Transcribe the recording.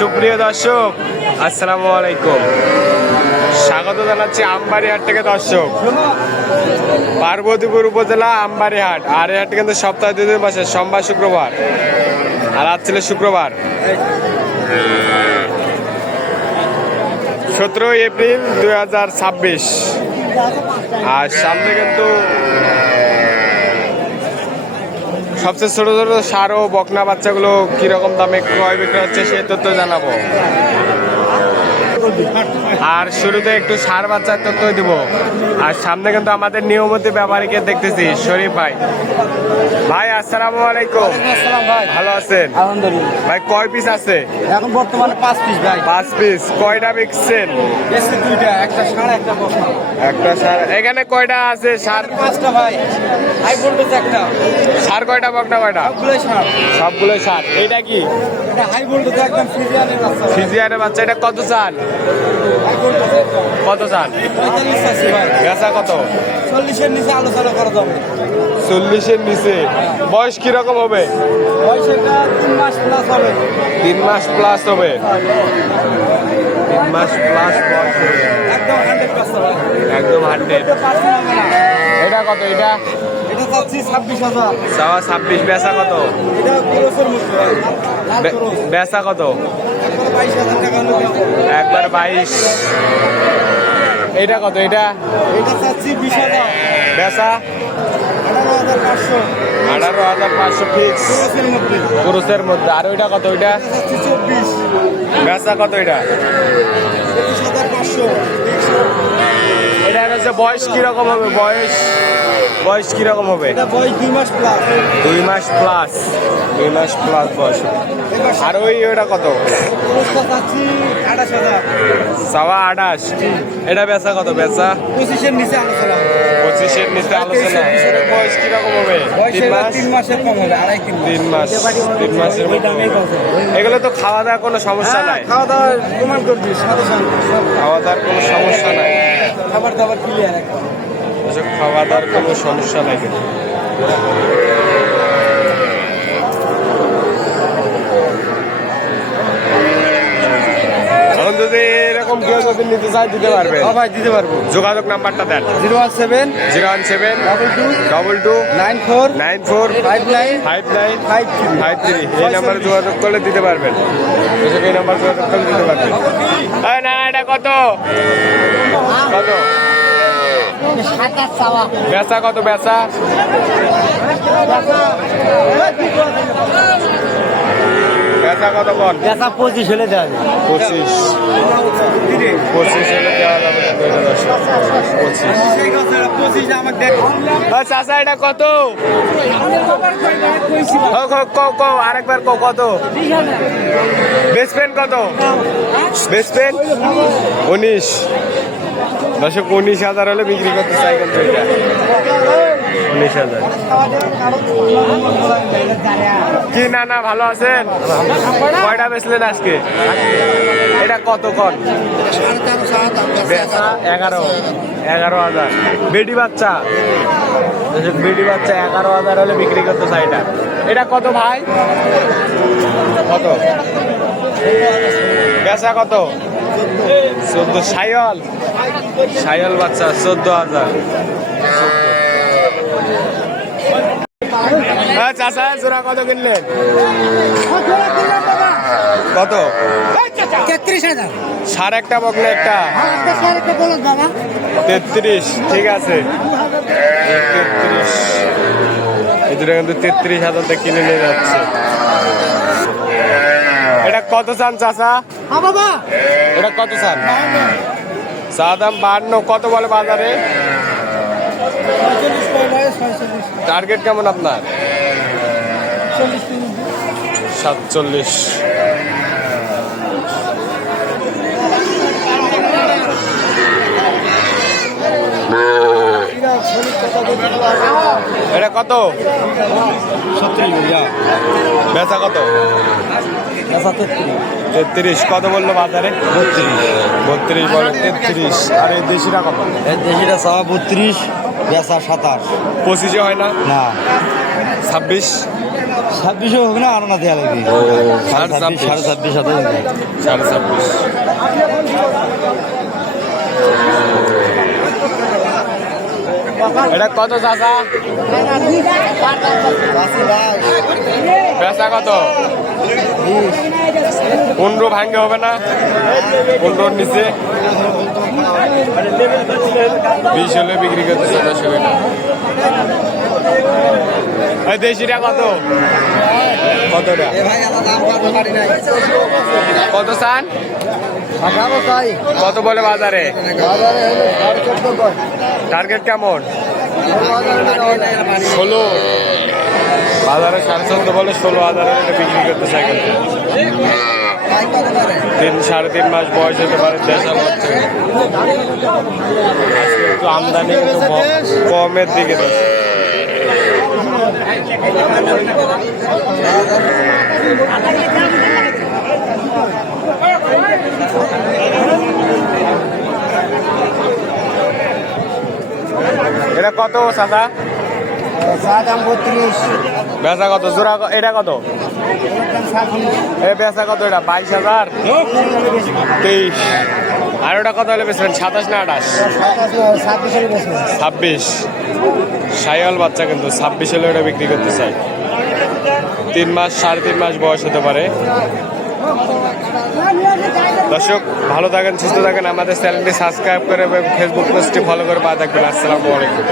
সুপ্রিয় দর্শক, আসসালামু আলাইকুম। স্বাগত জানাচ্ছি আমবাড়ি হাট থেকে। দর্শক, পার্বতীপুর উপজেলা আমবাড়ি হাট। আর এই হাটটি কিন্তু সপ্তাহে 2 দিন বসে, সোমবার শুক্রবার। আর আজ ছিল শুক্রবার, 17 এপ্রিল 2026। আর সামনে কিন্তু সবচেয়ে ছোট ছোট ষাঁড় ও বকনা বাচ্চাগুলো কিরকম দামে ক্রয় বিক্রয় হচ্ছে সেই তথ্য জানাবো। আর শুরুতে একটু ষাঁড় বাচ্চার তথ্য দিব। আর সামনে কিন্তু আমাদের নিয়মিত ব্যাপারীকে দেখতেছি, শরীফ ভাই। ভাই আসসালামু আলাইকুম। ভালো আছেন? আলহামদুলিল্লাহ। ভাই কয় পিস আছে এখন বর্তমানে 5 পিস ভাই। 5 পিস। কয়টা বিকছেন? বেশি দুইটা, একটা ষাঁড় একটা বকনা। একটা ষাঁড়। এখানে কয়টা আছে ষাঁড়? 5টা ভাই। হাই ভোল্টেজ একটা। ষাঁড় কয়টা, বকনা কয়টা? সবগুলোই ষাঁড়। সবগুলো ষাঁড়। এটা কি? এটা হাই ভোল্টেজ একদম ফ্রিজিয়ানের বাচ্চা। ফিজিয়ানের বাচ্চা। এটা কত চান? হাই ভোল্টেজ একদম। কত চান? 45 আছে ভাই। বেচা কত? 40 এর নিচে আলোচনা করা যাবে। 40 এর নিচে। বয়স কিরকম হবে? বয়স এটা 3 মাস প্লাস হবে। 3 মাস প্লাস হবে। 3 মাস প্লাস বয়স হবে। একদম 100 বাচ্চা ভাই। একদম 100। এটা পার্সেন্ট হবে না। এটা কত? এটা এটা চাচ্ছি 26,000। সাওয়া 26। বেচা কত? এটা খরচের মধ্যে ভাই। লাভ খরচ। বেচা কত? একবার 22,000 টাকা হলো বেচা। একবার 22। এটা কত? এটা এটা চাচ্ছি 20,000। বেচা 18,500। 18,500 ফিক্স খরচের মধ্যে। পুরুষের মধ্যে। আর ওইটা কত? ওইটা এটা চাচ্ছি 24। বেচা কত? এটা 21,500। এটা হচ্ছে বয়স কিরকম হবে? বয়স কিরকম হবে? এটা বয়স 2 মাস প্লাস। 2 মাস প্লাস। 2 মাস প্লাস বয়স। এবার আর ওইটা কত? খরচটা চাচ্ছি 28,000। সাওয়া 28। এটা বেচা কত? বেচা 25 এর নিচে আলোচনা হবে। 25 এর নিচে আলোচনা। এটার বয়স কিরকম হবে? বয়স 3 মাস। 3 মাসের কম হবে, আড়াই 3 মাস। 3 মাসের মধ্যে হবে। এগুলো তো খাওয়া দাওয়ার কোনো সমস্যা নাই। খাওয়া দাওয়া প্রমাণ করবি সাথে সাথে খাওয়া দাওয়ার কোনো সমস্যা নাই। খাবার দাবার ক্লিয়ার একদম। এসব খাওয়া দাওয়ার কোনো সমস্যা নাই কিন্তু। এখন যদি এরকম কেউ যদি নিতে চায় দিতে পারবে? হ্যাঁ ভাই, দিতে পারবো। যোগাযোগ নাম্বারটা দেন। 017 017 22 22 94 94 59 59 53। 53। এই নাম্বারে যোগাযোগ করলে দিতে পারবেন। এই নাম্বার যোগাযোগ করলে দিতে পারবেন। না, এটা কত? কত বেচা? কত বেচা? বেচা কত? কন 25 হলে দেওয়া যাবে। 25। 25 হলে দেওয়া যাবে না। 25। 25 আমার দেখ। চাচা এটা কত? আরেকবার কত বেচবেন? কত বেচবেন? 19। দর্শক, 19,000 হলে বিক্রি করতে চাই কিন্তু এটা 19,000। কি না ভালো আছেন? কয়টা বেচলেন আজকে? এটা কত? কন 11,000। বেডি বাচ্চা। বেডি বাচ্চা 11,000 হলে বিক্রি করতে চাই এটা। এটা কত ভাই? কত বেচা? কত? 14। সাইয়াল বাচ্চা 14,000। হ্যাঁ চাচা, জোড়া কত কিনলেন? কত? 33,000। সার একটা বকলে একটা 33। ঠিক আছে, 33। এই দুটো কিন্তু 33,000 কিনে নিয়ে যাচ্ছে। এটা কত চান চাচা? এটা কত চান? চা দাম 52। কত বলে বাজারে? টার্গেট কেমন আপনার? 47। এটা কত? 70। বেচা কত? 33। কত বললো বাজারে? 32 বলে 33। আর এই দেশিটা কত? দেশিটা চাওয়া 32, বেচা 27। 25 হয় না? না, 26। 26 হোক না আরো না দেওয়া লাগবে সাড়ে ছাব্বিশ। 26.5 হাজার 26.5। এটা কত চাচা? পেঁচা কত? 15 ভাঙ্গে হবে না? 15 নিচে 20 হলে বিক্রি করতেছে 10 টাকা। এই দেশিটা কত? কতটা? কত চান? কত বলে বাজারে? টার্গেট কেমন? 16। বাজারে 14.5 বলে 16,000 বিক্রি করতে চাই। 3-3.5 মাস বয়স হতে পারে। দেশাল হচ্ছে একটু আমদানি কিন্তু কমের দিকে রয়েছে। এটা কত সাদা? দাম 32 বেচা কত? জোড়া এটা কত? এ বেচা কত? এটা 22,000। 23। আর ওটা কত হলে বেচবেন? 27 না 28? 26। সাইয়াল বাচ্চা কিন্তু 26 হলে ওটা বিক্রি করতে চাই। 3 মাস 3.5 মাস বয়স হতে পারে। দর্শক ভালো থাকেন, সুস্থ থাকেন, আমাদের চ্যানেলটি সাবস্ক্রাইব করে এবং ফেসবুক পেজটি ফলো করে পাওয়া থাকবেন। আসসালামু আলাইকুম।